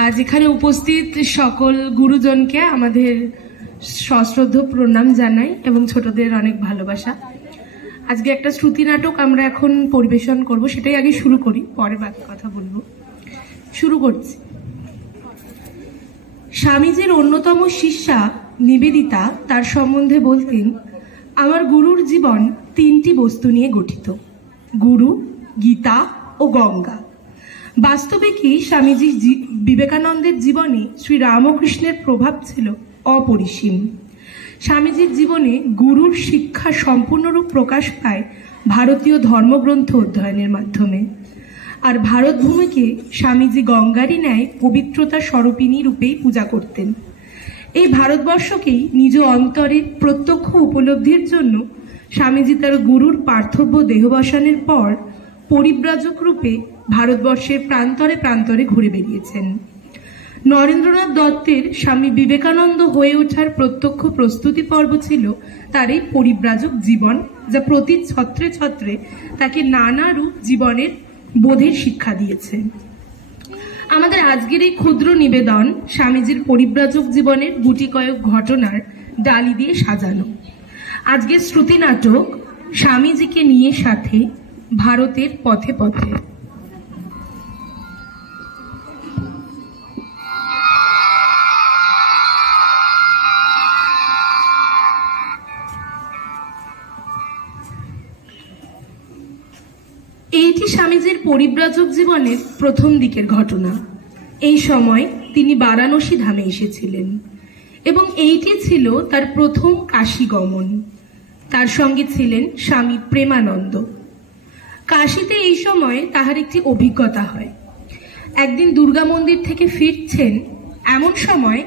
আজ এখানে উপস্থিত সকল গুরুজনকে আমাদের সশ্রদ্ধ প্রণাম জানাই এবং ছোটদের অনেক ভালোবাসা। আজকে একটা শ্রুতি নাটক আমরা এখন পরিবেশন করব, সেটাই আগে শুরু করি, পরে বাকি কথা বলবো। শুরু করছি। স্বামীজির অন্যতম শিষ্যা নিবেদিতা তার সম্বন্ধে বলতেন, আমার গুরুর জীবন তিনটি বস্তু নিয়ে গঠিত, গুরু, গীতা ও গঙ্গা। বাস্তবে কি স্বামীজি বিবেকানন্দের জীবনে শ্রী রামকৃষ্ণের প্রভাব ছিল অপরিসীম। স্বামীজির জীবনে গুরুর শিক্ষা সম্পূর্ণরূপ প্রকাশ পায় ভারতীয় ধর্মগ্রন্থ অধ্যয়নের মাধ্যমে। আর ভারতভূমিকে স্বামীজি গঙ্গারই ন্যায় পবিত্রতা স্বরূপিণী রূপেই পূজা করতেন। এই ভারতবর্ষকেই নিজ অন্তরের প্রত্যক্ষ উপলব্ধির জন্য স্বামীজি তার গুরুর পার্থব্য দেহবসানের পর পরিব্রাজক রূপে ভারতবর্ষের প্রান্তরে প্রান্তরে ঘুরে বেরিয়েছেন। নরেন্দ্রনাথ দত্তের স্বামী বিবেকানন্দ হয়ে ওঠার প্রত্যক্ষ প্রস্তুতি পর্ব ছিল তার এই পরিব্রাজক জীবন, যা প্রতি ছত্রে ছত্রে তাকে নানা রূপ জীবনের বোধের শিক্ষা দিয়েছে। আমাদের আজকের এই ক্ষুদ্র নিবেদন স্বামীজির পরিব্রাজক জীবনের গুটি কয়েক ঘটনার ডালি দিয়ে সাজানো। আজকের শ্রুতি নাটক স্বামীজিকে নিয়ে সাথে ভারতের পথে পথে। এইটি স্বামীজির পরিব্রাজক জীবনের প্রথম দিকের ঘটনা। এই সময় তিনি বারাণসী ধামে এসেছিলেন এবং এইটি ছিল তার প্রথম কাশী গমন। তার সঙ্গে ছিলেন স্বামী প্রেমানন্দ। কাশীতে এই সময় তাহার একটি অভিজ্ঞতা হয়। একদিন দুর্গা মন্দির থেকে ফিরছেন, এমন সময়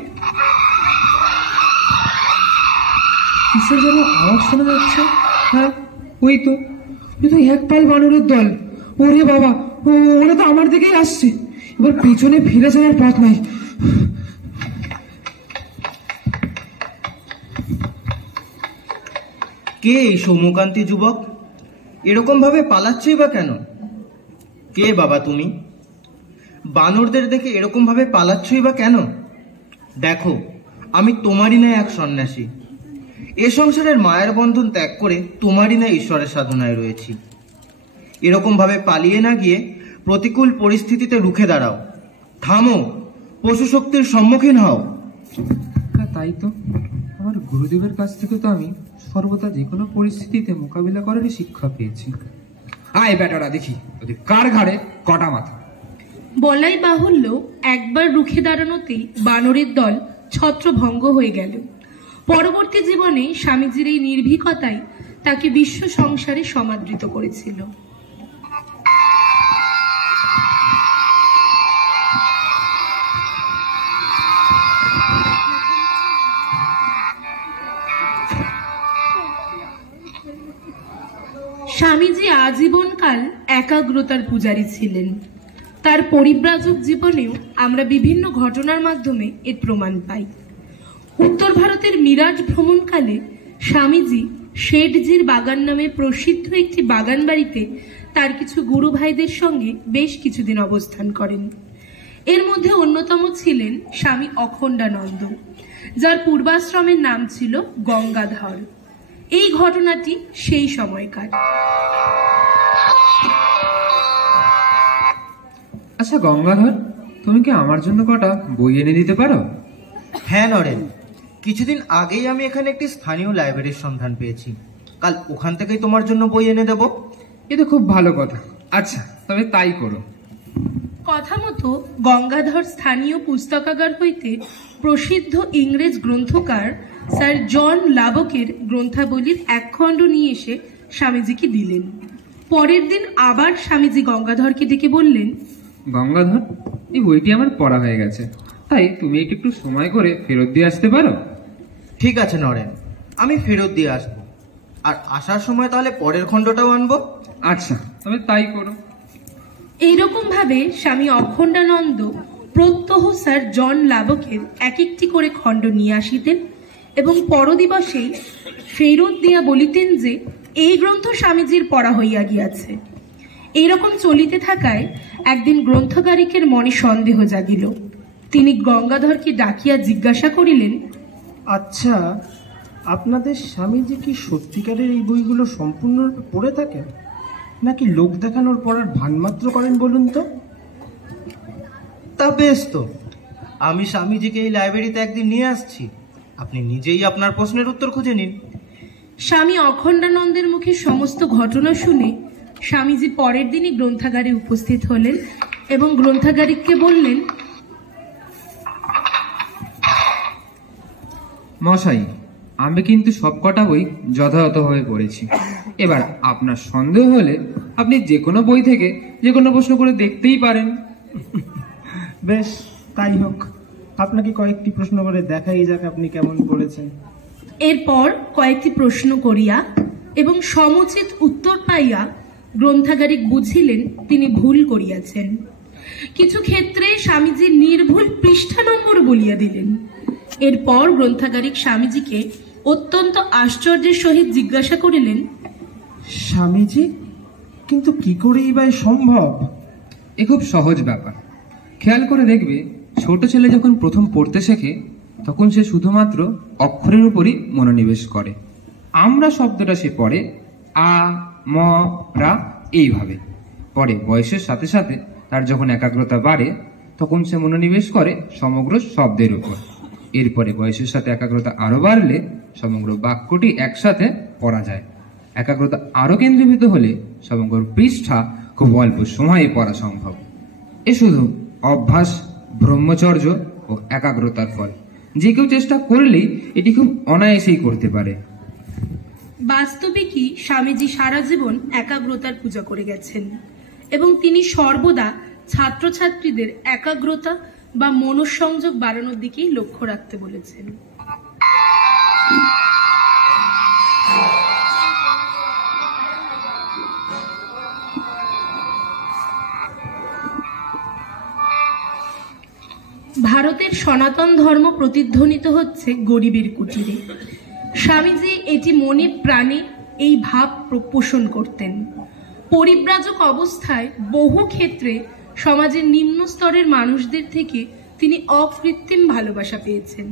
কিসের যেন আওয়াজ শোনা যাচ্ছে। হ্যাঁ, ওই তো এক পাল বানরের দল। ওরে বাবা, ওরা তো আমার দিকেই আসছে। এবার পিছনে ফিরে যাওয়ার পথ নাই। কে এই সৌম্যকান্তি যুবক? এরকম ভাবে পালাচ্ছই বা কেন? কে বাবা তুমি? বানরদের দেখে এরকম ভাবে পালাচ্ছই বা কেন? দেখো, আমি তোমারই না এক সন্ন্যাসী। এ সংসারের মায়ের বন্ধন ত্যাগ করে তোমারই না ঈশ্বরের সাধনায় রয়েছি। এরকম ভাবে পালিয়ে না গিয়ে প্রতিকূল পরিস্থিতিতে রুখে দাঁড়াও, থামো, পশু শক্তির সম্মুখীন হও। তাই তো, আমার গুরুদেবের কাছ থেকে তো আমি সর্বদা যে কোনো পরিস্থিতিতে মোকাবিলা করারই শিক্ষা পেয়েছি। আয় বেটারা, দেখি ওদের কার ঘাড়ে কটা মাথা। বলাই বাহুল্য, একবার রুখে দাঁড়ানোতেই বানরের দল ছত্রভঙ্গ হয়ে গেল। পরবর্তী জীবনে স্বামীজির এই নির্ভীকতাই তাকে বিশ্ব সংসারে সমাদৃত করেছিল। স্বামীজি আজীবনকাল একাগ্রতার পূজারী ছিলেন। তার পরিব্রাজক জীবনেও আমরা বিভিন্ন ঘটনার মাধ্যমে এর প্রমাণ পাই। উত্তর ভারতের মিরাট ভ্রমণকালে স্বামীজি শেঠজির বাগান নামে প্রসিদ্ধ একটি বাগান বাড়িতে তার কিছু গুরু ভাইদের সঙ্গে বেশ কিছুদিন অবস্থান করেন। এর মধ্যে অন্যতম ছিলেন স্বামী অখণ্ডানন্দ, যার পূর্বাশ্রমের নাম ছিল গঙ্গাধর। এই ঘটনাটি সেই সময়কার। আচ্ছা গঙ্গাধর, তুমি কি আমার জন্য কটা বই এনে দিতে পারো? হ্যাঁ নরেন, কিছুদিন আগেই আমি এখানে একটি স্থানীয় লাইব্রেরির সন্ধান পেয়েছি। কাল ওখান থেকেই তোমার জন্য বই এনে দেব। এটা খুব ভালো কথা। আচ্ছা, তবে তাই করো। কথা মতো গঙ্গাধর স্থানীয় পুস্তকাগার হইতে প্রসিদ্ধ ইংরেজ গ্রন্থকার স্যার জন লাবকের গ্রন্থাবলীর এক খণ্ড নিয়ে এসে স্বামীজিকে দিলেন। পরের দিন আবার স্বামীজি গঙ্গাধরকে ডেকে বললেন, গঙ্গাধর, এই বইটি আমার পড়া হয়ে গেছে, তাই তুমি একটু সময় করে ফেরত দিয়ে আসতে পারো? ঠিক আছে নরেন, আমি ফেরত দিয়ে আসবো। আর আসার সময় তাহলে পরের খণ্ডটাও আনবো। আচ্ছা, তবে তাই করো। এইরকম ভাবে স্বামী অখণ্ডানন্দ প্রত্যহ স্যার জন লাবকের এক একটি করে খণ্ড নিয়ে আসিতেন এবং পরদিবসেই ফেরত দিয়া বলিতেন যে এই গ্রন্থ স্বামীজির পড়া হইয়া গিয়াছে। এইরকম চলিতে থাকায় একদিন গ্রন্থকারিকের মনে সন্দেহ জাগিল। তিনি গঙ্গাধরকে ডাকিয়া জিজ্ঞাসা করিলেন, আচ্ছা, আপনাদের স্বামীজি কি সত্যিকারের এই বইগুলো সম্পূর্ণরূপে পড়ে থাকেন, নাকি লোক দেখানোর পড়ার ভানমাত্র করেন বলুন তো? তা বেশ তো, আমি স্বামীজিকে এই লাইব্রেরিতে একদিন নিয়ে আসছি, আপনি নিজেই আপনার প্রশ্নের উত্তর খুঁজে নিন। স্বামী অখণ্ডানন্দের মুখে সমস্ত ঘটনা শুনে স্বামীজি পরের দিনই গ্রন্থাগারে উপস্থিত হলেন এবং গ্রন্থাগারিককে বললেন, মশাই, আমি কিন্তু সবকটা বই যথাযথভাবে পড়েছি। এবার আপনার সন্দেহ হলে আপনি যে কোনো বই থেকে যে কোনো প্রশ্ন করে দেখতেই পারেন। বেশ, তাই হোক, আপনাকে কয়েকটি প্রশ্ন করে দেখাই যাক আপনি কেমন পড়েছেন। এরপর কয়েকটি প্রশ্ন করিয়া এবং সমুচিত উত্তর পাইয়া গ্রন্থাগারিক বুঝিলেন তিনি ভুল করিয়াছেন। কিছু ক্ষেত্রে স্বামীজি নির্ভুল পৃষ্ঠা নম্বর বলিয়া দিলেন। এরপর গ্রন্থাগারিক স্বামীজিকে অত্যন্ত আশ্চর্যের সহিত জিজ্ঞাসা করিলেন, স্বামীজি, কিন্তু কি করেই বা সম্ভব? এ খুব সহজ ব্যাপার। খেয়াল করে দেখবে, ছোট ছেলে যখন প্রথম পড়তে শেখে তখন সে শুধুমাত্র অক্ষরের উপরই মনোনিবেশ করে। আমরা শব্দটা সে পড়ে আ, ম, রা এইভাবে। পরে বয়সের সাথে সাথে তার যখন একাগ্রতা বাড়ে তখন সে মনোনিবেশ করে সমগ্র শব্দের উপর। এরপরে বয়সের সাথে একাগ্রতা আরো বাড়লে সমগ্র বাক্যটি একসাথে পড়া যায়। একাগ্রতা আরো কেন্দ্রীভূত হলে সমগ্র পৃষ্ঠা খুব অল্প সময়ে পড়া সম্ভব। এ শুধু অভ্যাস, ব্রহ্মচর্য ও একাগ্রতার ফল। যে কেউ চেষ্টা করলেই এটি খুব অনায়াসেই করতে পারে। বাস্তবিকই স্বামীজি সারা জীবন একাগ্রতার পূজা করে গেছেন এবং তিনি সর্বদা ছাত্রছাত্রীদের একাগ্রতা বা মনঃসংযোগ বাড়ানোর দিকেই লক্ষ্য রাখতে বলেছেন। ভারতের সনাতন ধর্ম প্রতিধ্বনিত হচ্ছে গরিবের কুটিরে। স্বামীজি এটি মনে প্রাণে এই ভাব পোষণ করতেন। পরিব্রাজক অবস্থায় বহু ক্ষেত্রে সমাজের নিম্ন স্তরের মানুষদের থেকে তিনি অকৃত্রিম ভালোবাসা পেয়েছেন।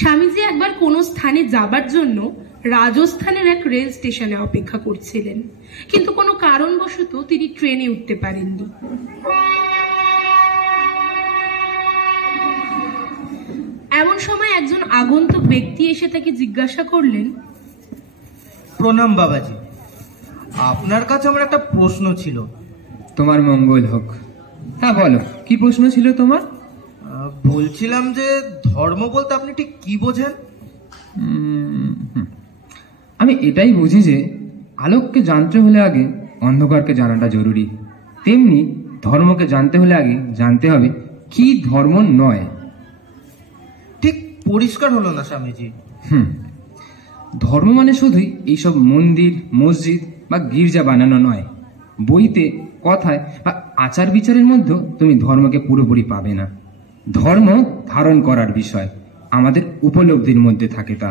স্বামীজি একবার কোনো স্থানে যাবার জন্য রাজস্থানের এক রেল স্টেশনে অপেক্ষা করছিলেন, কিন্তু কোনো কারণবশত তিনি ট্রেনে উঠতে পারেননি। এমন সময় একজন আগন্তুক ব্যক্তি এসে তাকে জিজ্ঞাসা করলেন, প্রণাম বাবাজি, আপনার কাছে আমার একটা প্রশ্ন ছিল। তোমার মঙ্গল হোক। হ্যাঁ বলো, কি প্রশ্ন ছিল তোমার? বলছিলাম যে ধর্ম বলতে আপনি ঠিক কি বোঝেন? আমি এটাই বুঝি যে আলোককে জানতে হলে আগে অন্ধকারকে জানাটা জরুরি, তেমনি ধর্মকে জানতে হলে আগে জানতে হবে কি ধর্ম নয়। ঠিক পরিষ্কার হলো না স্বামীজি। ধর্ম মানে শুধুই এইসব মন্দির, মসজিদ বা গির্জা বানানো নয়। বইতে, কথায় বা আচার বিচারের মধ্যে তুমি ধর্মকে পুরোপুরি পাবে না। ধর্ম ধারণ করার বিষয়, আমাদের উপলব্ধির মধ্যে থাকে তা।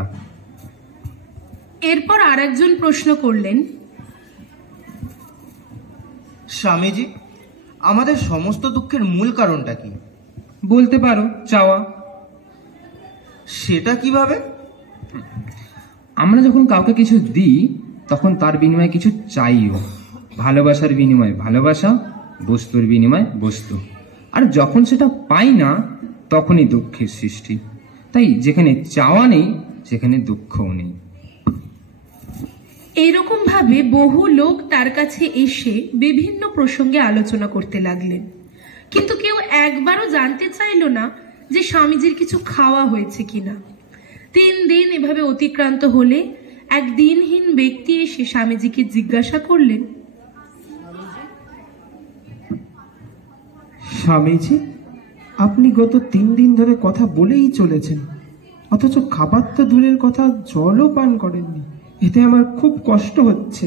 এরপর আর একজন প্রশ্ন করলেন, স্বামীজি, আমাদের সমস্ত দুঃখের মূল কারণটা কি? বলতে পারো চাওয়া। সেটা কিভাবে? আমরা যখন কাউকে কিছু দিই তখন তার বিনিময়ে কিছু চাইও। ভালোবাসার বিনিময়ে ভালোবাসা, বস্তুর বিনিময়ে বস্তু। আর যখন সেটা পাই না তখনই দুঃখের সৃষ্টি। তাই যেখানে চাওয়া নেই সেখানে দুঃখও নেই। এইরকম ভাবে বহু লোক তার কাছে এসে বিভিন্ন প্রসঙ্গে আলোচনা করতে লাগলেন, কিন্তু কেউ একবারও জানতে চাইল না যে স্বামীজির কিছু খাওয়া হয়েছে কিনা। 3 দিন এভাবে অতিক্রান্ত হলে এক দিনহীন ব্যক্তি এসে স্বামীজিকে জিজ্ঞাসা করলেন, স্বামীজি, আপনি গত 3 দিন ধরে কথা বলেই চলেছেন, অথচ খাবার তো দূরের কথা, জলও পান করেননি। এতে আমার খুব কষ্ট হচ্ছে।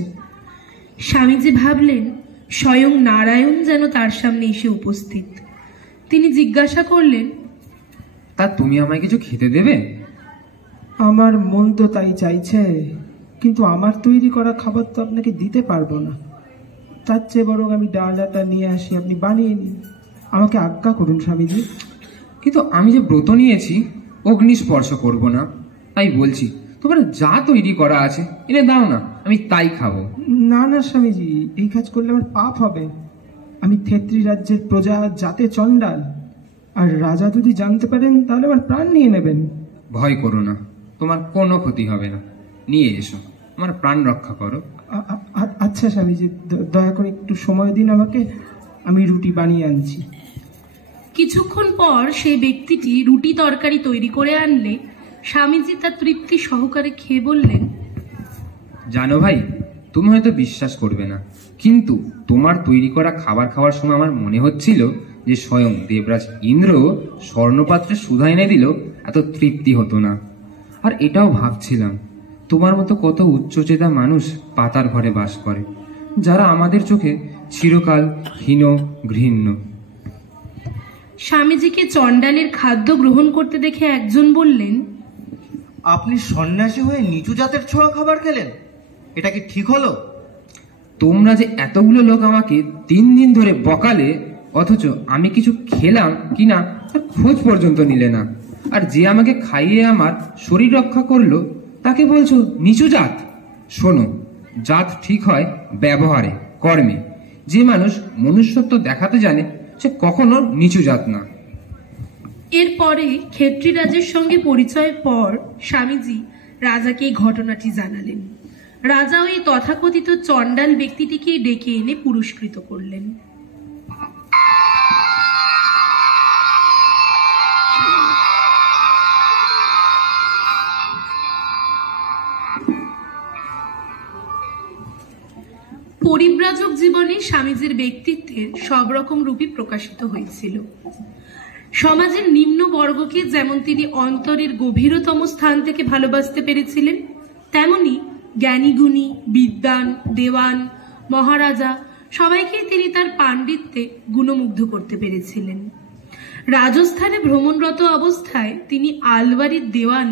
স্বামীজি ভাবলেন স্বয়ং নারায়ণ যেন তার সামনে এসে উপস্থিত। তিনি জিজ্ঞাসা করলেন, তা তুমি আমায় কিছু খেতে দেবে? আমার মন তো তাই চাইছে, কিন্তু আমার তৈরি করা খাবার তো আপনাকে দিতে পারবো না। তার চেয়ে বরং আমি ডাল আটা নিয়ে আসি, আপনি বানিয়ে নিন। আমাকে আজ্ঞা করুন স্বামীজি। কিন্তু আমি যে ব্রত নিয়েছি অগ্নি স্পর্শ করব না, তাই বলছি তোমরা যা তৈরি করা আছে এনে দাও না, আমি তাই খাবো। না না স্বামীজি, এই কাজ করলে আমার পাপ হবে। আমি থেত্রী রাজ্যের প্রজা, জাতে চণ্ডাল, আর রাজা যদি জানতে পারেন তাহলে আমার প্রাণ নিয়ে নেবেন। ভয় করো না, তোমার কোনো ক্ষতি হবে না। নিয়ে এসো, আমার প্রাণ রক্ষা করো। আচ্ছা স্বামীজি, দয়া করে একটু সময় দিন আমাকে, আমি রুটি বানিয়ে আনছি। কিছুক্ষণ পর সেই ব্যক্তিটি রুটি তরকারি তৈরি করে আনলে স্বামীজি তা তৃপ্তি সহকারে খেয়ে বললেন, জানো ভাই, তুমি হয়তো বিশ্বাস করবে না, কিন্তু তোমার তৈরি করা খাবার খাওয়ার সময় আমার মনে হচ্ছিল যে স্বয়ং দেবরাজ ইন্দ্র স্বর্ণপাত্রে সুধা এনে দিল এত তৃপ্তি হতো না। আর এটাও ভাবছিলাম, তোমার মতো কত উচ্চচেতা মানুষ পাতার ঘরে বাস করে, যারা আমাদের চোখে চিরকাল হীন ঘৃণ্য। স্বামীজিকে চণ্ডালের খাদ্য গ্রহণ করতে দেখে একজন বললেন, আপনি সন্ন্যাসী হয়ে নিচু জাতের ছোঁয়া খাবার খেলেন, এটা কি ঠিক হলো? তোমরা যে এতগুলো লোক আমাকে 3 দিন ধরে বকালে, অথচ আমি কিছু খেলাম কিনা তার খোঁজ পর্যন্ত নিলে না। আর যে আমাকে খাইয়ে আমার শরীর রক্ষা করলো তাকে বলছো নিচু জাত। শোনো, জাত ঠিক হয় ব্যবহারে, কর্মে। যে মানুষ মনুষ্যত্ব দেখাতে জানে সে কখনো নিচু জাত না। এরপরে ক্ষেত্রীরাজের সঙ্গে পরিচয়ের পর স্বামীজি রাজাকে এই ঘটনাটি জানালেন। রাজা ওই তথাকথিত চণ্ডাল ব্যক্তিটিকে ডেকে এনে পুরস্কৃত করলেন। পরিব্রাজক জীবনে স্বামীজির ব্যক্তিত্বের সব রকম রূপই প্রকাশিত হয়েছিল। সমাজের নিম্ন বর্গকে যেমন তিনি অন্তরের গভীরতম স্থান থেকে ভালোবাসতে পেরেছিলেন, তেমনি জ্ঞানীগুণী, বিদ্বান, দেওয়ান, মহারাজা সবাইকেই তিনি তার পাণ্ডিত্যে গুণমুগ্ধ করতে পেরেছিলেন। রাজস্থানে ভ্রমণরত অবস্থায় তিনি আলবাড়ির দেওয়ান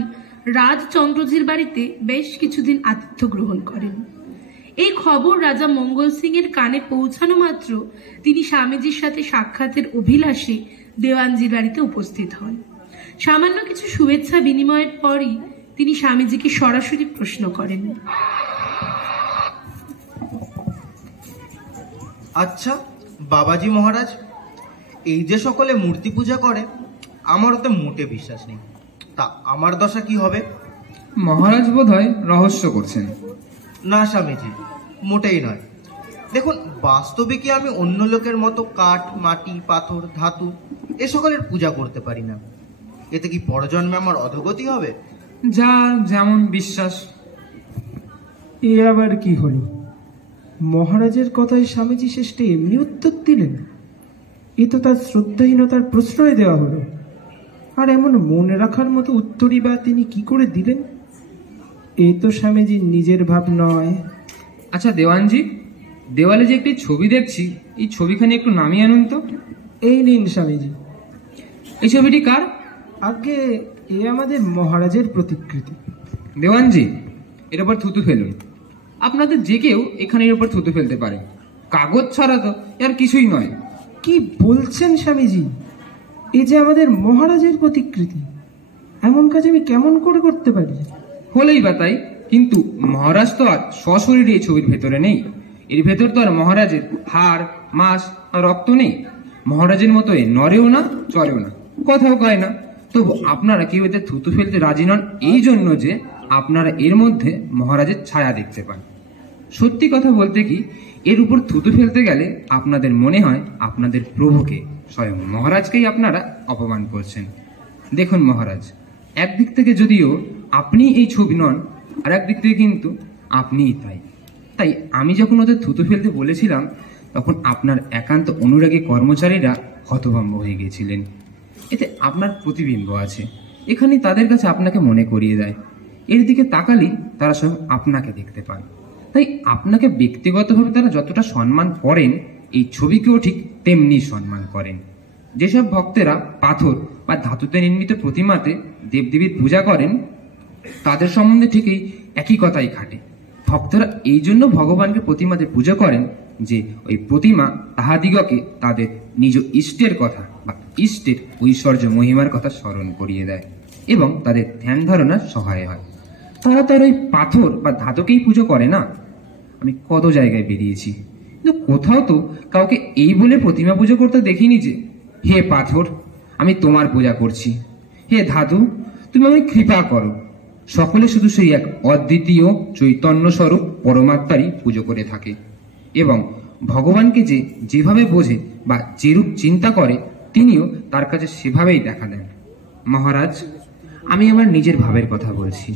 রাজচন্দ্রজির বাড়িতে বেশ কিছুদিন আতিথ্য গ্রহণ করেন। এই খবর রাজা মঙ্গল সিং এর কানে পৌঁছানো মাত্র তিনি স্বামীজির সাথে সাক্ষাতের অভিলাষে দেওয়ানজির বাড়িতে উপস্থিত হন। সামান্য কিছু শুভেচ্ছা বিনিময়ের পরই তিনি স্বামীজিকে সরাসরি প্রশ্ন করেন, আচ্ছা বাবাজি মহারাজ, এই যে সকলে মূর্তি পূজা করে, আমার ওতে মোটে বিশ্বাস নেই, তা আমার দশা কি হবে? মহারাজ বোধহয় রহস্য করছেন। না স্বামীজি, মোটেই নয়। দেখুন, বাস্তবে কি আমি অন্য লোকের মতো কাঠ, মাটি, পাথর, ধাতু এ সকলের পূজা করতে পারি না? এতে কি পরজন্মে আমার অধোগতি হবে? যা যেমন বিশ্বাস। এ আবার কি হলো? মহারাজের কথায় স্বামীজি শেষে এমনি উত্তর দিলেন? এ তো তার শ্রদ্ধাহীনতার প্রশ্রয় দেওয়া হলো। আর এমন মনে রাখার মতো উত্তরই বা তিনি কি করে দিলেন? এ তো স্বামীজির নিজের ভাব নয়। আচ্ছা দেওয়ানজি, দেওয়ালে যে একটি ছবি দেখছি, এই ছবিখানি একটু নামিয়ে আনুন তো। এই নিন স্বামীজি। এই ছবিটি কার? আগে এ আমাদের মহারাজের প্রতিকৃতি। দেওয়ানজি, এর উপর থুতু ফেলুন। আপনাদের যে কেউ এখানে এর উপর থুতু ফেলতে পারে, কাগজ ছাড়া তো আর কিছুই নয়। কি বলছেন স্বামীজি? এ যে আমাদের মহারাজের প্রতিকৃতি, এমন কাজ আমি কেমন করে করতে পারি? হলেই বা তাই, কিন্তু মহারাজ তো আর সশরীরে এই ছবির ভেতরে নেই। এর ভেতর তো আর মহারাজের হাড়, মাংস আর রক্ত নেই। মহারাজের মতো এ নড়েও না, চড়েও না, কথাও কয় না। তবু আপনারা কেউ এতে থুতু ফেলতে রাজি নন এই জন্য যে আপনারা এর মধ্যে মহারাজের ছায়া দেখতে পান। সত্যি কথা বলতে কি, এর উপর থুতু ফেলতে গেলে আপনাদের মনে হয় আপনাদের প্রভুকে, স্বয়ং মহারাজকেই আপনারা অপমান করছেন। দেখুন মহারাজ, একদিক থেকে যদিও আপনি এই ছবি নন, আর একদিক থেকে কিন্তু আপনিই তাই। তাই আমি যখন ওদের থুতু ফেলতে বলেছিলাম, তখন আপনার একান্ত অনুরাগী কর্মচারীরা হতভম্ব হয়ে গিয়েছিলেন। এতে আপনার প্রতিবিম্ব আছে, এখানে তাদের কাছে আপনাকে মনে করিয়ে দেয়। এর দিকে তাকালেই তারা স্বয়ং আপনাকে দেখতে পান। তাই আপনাকে ব্যক্তিগতভাবে তারা যতটা সম্মান করেন, এই ছবিকেও ঠিক তেমনি সম্মান করেন। যেসব ভক্তেরা পাথর বা ধাতুতে নির্মিত প্রতিমাতে দেবদেবীর পূজা করেন, তাদের সম্বন্ধে ঠিক এই একই কথাই খাটে। ভক্তরা এই জন্য ভগবানকে প্রতিমাতে পূজা করেন, যে ওই প্রতিমা তাহাদিগকে তাদের নিজ ইষ্টের কথা বা ইষ্টের ঐশ্বর্য মহিমার কথা স্মরণ করিয়ে দেয় এবং তাদের ধ্যান ধারণার সহায় হয়। তারা তার ওই পাথর বা ধাতুকেই পুজো করে না। আমি কত জায়গায় বেরিয়েছি, কিন্তু কোথাও তো কাউকে এই বলে প্রতিমা পুজো করতে দেখিনি যে, হে পাথর আমি তোমার পূজা করছি, হে ধাতু তুমি আমায় কৃপা করো। সকলে শুধু সেই এক অদ্বিতীয় চৈতন্য স্বরূপ পরমাত্মারই পুজো করে থাকে এবং ভগবানকে যে যেভাবে বোঝে বা যেরূপ চিন্তা করে তিনিও তার কাছে সেভাবেই দেখা দেন। মহারাজ, আমি আমার নিজের ভাবের কথা বলছি,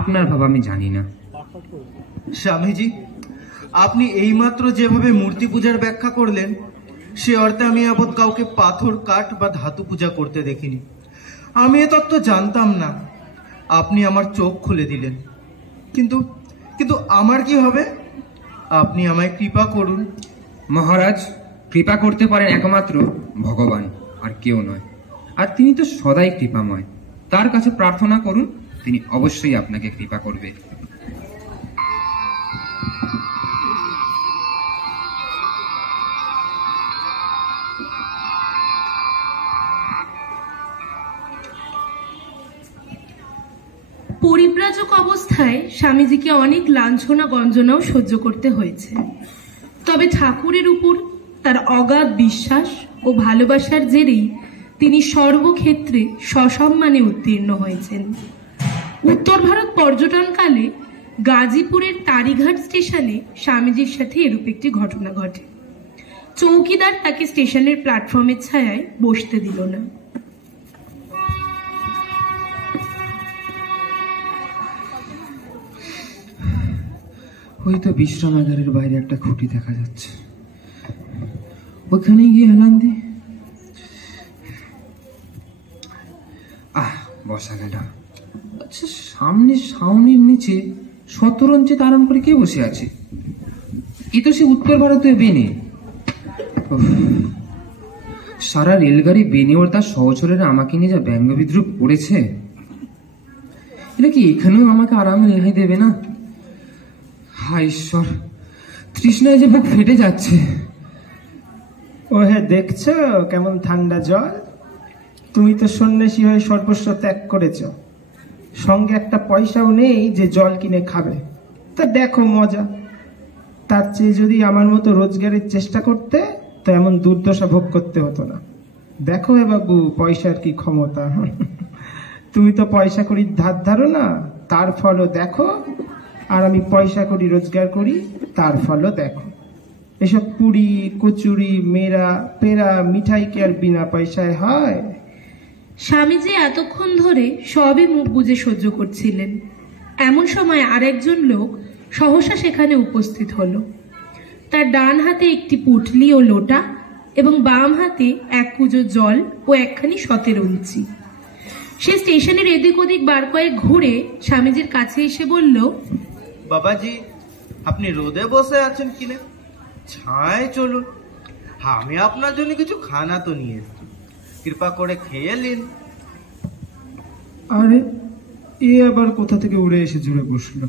আপনার ভাব আমি জানি না। স্বামীজি, আপনি এইমাত্র যেভাবে মূর্তি পূজার ব্যাখ্যা করলেন সে অর্থে আমি যাবৎ কাউকে পাথর, কাঠ বা ধাতু পূজা করতে দেখিনি। আমি এ তত্ত্ব জানতাম না, আপনি আমার চোখ খুলে দিলেন। কিন্তু কিন্তু আমার কি হবে? আপনি আমায় কৃপা করুন। মহারাজ, কৃপা করতে পারেন একমাত্র ভগবান, আর কেউ নয়। আর তিনি তো সদাই কৃপাময়। তার কাছে প্রার্থনা করুন, তিনি অবশ্যই আপনাকে কৃপা করবে। পরিব্রাজক অবস্থায় স্বামীজিকে অনেক লাঞ্ছনা গঞ্জনাও সহ্য করতে হয়েছে, তবে ঠাকুরের উপর তার অগাধ বিশ্বাস ও ভালোবাসার জেরেই তিনি সর্বক্ষেত্রে সসম্মানে উত্তীর্ণ হয়েছেন। উত্তর ভারত পর্যটনকালে গাজীপুরের তারিঘাট স্টেশনে স্বামীজির সাথে এরূপ একটি ঘটনা ঘটে। চৌকিদার তাকে স্টেশনের প্ল্যাটফর্মের ছায়ায় বসতে দিল না। ওই তো বিশ্রামাগারের বাইরে একটা খুঁটি দেখা যাচ্ছে, ওখানে গিয়ে হেলান দি। বসা গেল। আচ্ছা, সামনে ছাউনির নিচে শতরঞ্চে তারণ করে কে বসে আছে? এ তো সে উত্তর ভারতীয় বেনে। সারা রেলগাড়ি বেনে ওর তার সহচরেরা আমাকে নিয়ে যা ব্যঙ্গ বিদ্রুপ করেছে, এটা কি এখানেও আমাকে আরামে রেহাই দেবে না? হায় ঈশ্বর, তৃষ্ণায় যে বুক ফেটে যাচ্ছে। ও হে, দেখছো কেমন ঠান্ডা জল? তুমি তো সন্ন্যাসী হয়ে সর্বস্ব ত্যাগ করেছ, সঙ্গে একটা পয়সাও নেই যে জল কিনে খাবে। তা দেখো মজা। তার চেয়ে যদি আমার মতো রোজগারের চেষ্টা করতে তো এমন দুর্দশা ভোগ করতে হতো না। দেখো হে বাবু, পয়সার কি ক্ষমতা। তুমি তো পয়সা করি ধার ধারো না, তার ফলও দেখো। আর আমি পয়সা করি রোজগার করি, তার ফলও দেখো। এসব পুরি, কচুরি, মেরা, পেরা, মিঠাই কি আর বিনা পয়সায় হয়? স্বামীজি এতক্ষণ ধরে সবই মুখ বুজে সহ্য করছিলেন। এমন সময় আরেকজন লোক সহসা সেখানে উপস্থিত হলো। তার ডান হাতে একটি পুটলি ও লোটা এবং বাম হাতে এক কুজো জল ও একখানি 17 ইঞ্চি। সে স্টেশনের এদিক ওদিক বার কয়েক ঘুরে স্বামীজির কাছে এসে বলল, বাবাজি, আপনি রোদে বসে আছেন কিনে? ছায় চলুন, আমি আপনার জন্য কিছু খানা তো নিয়ে এসেছি, কৃপা করে খেয়ে নিন। আরে, এ আবার কোথা থেকে উড়ে এসে জুড়ে বসলো?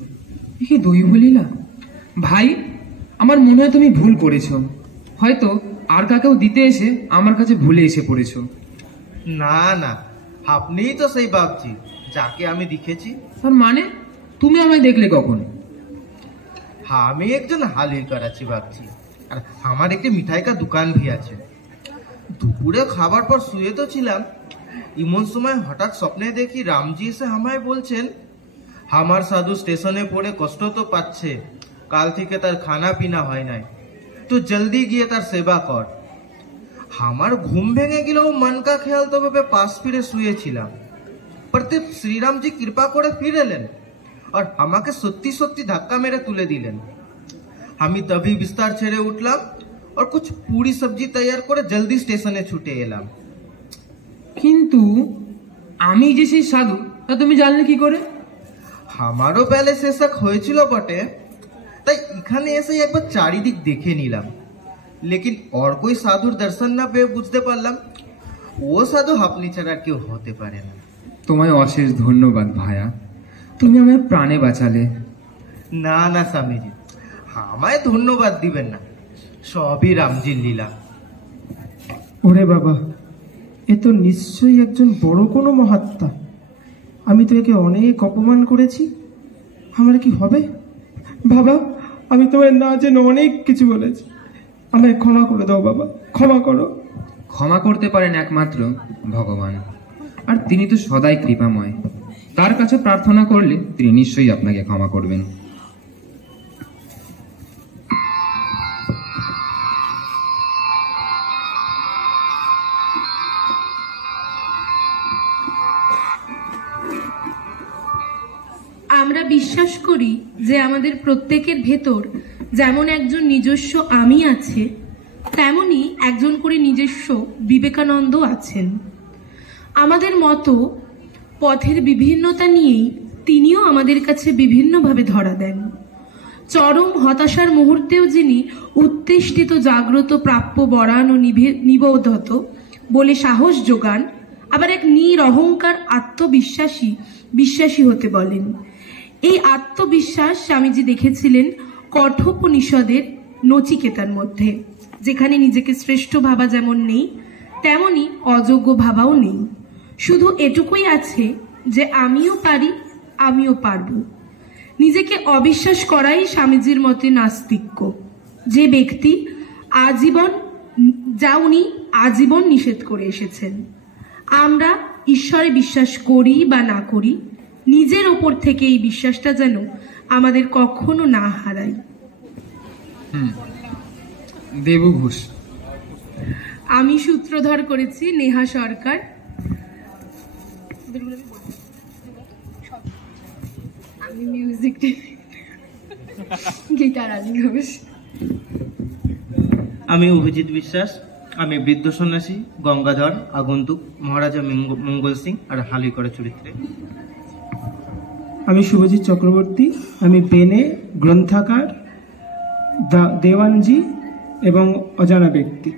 কি দৈবলীলা! ভাই, আমার মনে হয় তুমি ভুল করেছো। হয়তো আর কাকেও দিতে এসে আমার কাছে ভুলে এসে পড়েছো। না না, আপনিই তো সেই বাবজি যাকে আমি দেখেছি। তার মানে তুমি আমায় দেখলে কখন? আমি একজন হালির করাচ্ছি ভাবছি, আর আমার একটি মিঠাই কা দোকান ভি আছে। দুপুরে খাবার পর শুয়ে তো ছিলাম, এমন সময় হঠাৎ স্বপ্নে দেখি রামজি এসে আমায় বলছেন, আমার সাধু স্টেশনে পড়ে কষ্ট তো পাচ্ছে, কাল থেকে তার খানা পিনা হয় নাই, তো জলদি গিয়ে তার সেবা কর। আমার ঘুম ভেঙে গেলেও মন কা খেয়াল তো ভেবে পাশ ফিরে শুয়েছিলাম। প্রত্যেক শ্রীরামজি কৃপা করে ফিরে এলেন আর আমাকে সত্যি সত্যি ধাক্কা মেরে তুলে দিলেন। আমি তभी বিস্তার ছেড়ে উঠলাম আর কুছ পুরি সবজি তৈয়ার করে জলদি স্টেশনে ছুটে এলাম। কিন্তু আমি যে সেই সাধু তা তুমি জানলে কি করে? আমারও বেলে শেষক হয়েছিল বটে, তাই এখানে এসে একবার চারিদিক দেখে নিলাম। লেকিন और कोई সাধুর দর্শন না পেয়ে বুঝতে পারলাম ও সাধু আপনি ছাড়া কেউ হতে পারে না। তোমায় অশেষ ধন্যবাদ ভায়া, তুমি আমার প্রাণে বাঁচালে। না না স্বামীজি, আমায় ধন্যবাদ দিবেন না, সবই রামজির লীলা। ওরে বাবা, এ তো নিশ্চয়ই একজন বড় কোনো মহাত্মা। আমি তো একে অনেক অপমান করেছি, আমার কি হবে? বাবা, আমি তোমার না জেনে অনেক কিছু বলেছি, আমায় ক্ষমা করে দাও বাবা, ক্ষমা করো। ক্ষমা করতে পারেন একমাত্র ভগবান, আর তিনি তো সদাই কৃপাময়। তার কাছে প্রার্থনা করলে তিনি নিশ্চয়ই আপনাকে ক্ষমা করবেন। আমরা বিশ্বাস করি যে আমাদের প্রত্যেকের ভেতর যেমন একজন নিজস্ব আমি আছে, তেমনি একজন করে নিজস্ব বিবেকানন্দ আছেন। আমাদের মতো পথের বিভিন্নতা নিয়েই তিনিও আমাদের কাছে বিভিন্নভাবে ধরা দেন। চরম হতাশার মুহূর্তেও যিনি উত্তেষ্টিত, জাগ্রত, প্রাপ্য, বরান ও নিবোধত বলে সাহস যোগান, আবার এক নিরহংকার বিশ্বাসী হতে বলেন। এই আত্মবিশ্বাস স্বামীজি দেখেছিলেন কঠোপনিষদের নচিকেতার মধ্যে, যেখানে নিজেকে শ্রেষ্ঠ ভাবা যেমন নেই, তেমনি অযোগ্য ভাবাও নেই। শুধু এটুকুই আছে যে আমিও পারি, আমিও পারব। নিজেকে অবিশ্বাস করাই স্বামীজির মতে নাস্তিক্য, যে ব্যক্তি উনি আজীবন নিষেধ করে এসেছেন। আমরা ঈশ্বরে বিশ্বাস করি বা না করি, নিজের ওপর থেকে এই বিশ্বাসটা যেন আমাদের কখনো না হারাই। দেবু ঘোষ। আমি সূত্রধর করেছি নেহা সরকার। আমি মিউজিক গিটার আলী ঘোষ। আমি অভিজিৎ বিশ্বাস। আমি বৃদ্ধ সন্ন্যাসী, গঙ্গাধর, আগন্তুক, মহারাজা মঙ্গল সিং আর হালিকড়া চরিত্রে। আমি শুভজিৎ চক্রবর্তী। আমি বেনে, গ্রন্থাকার, দেওয়ানজি এবং অজানা ব্যক্তি।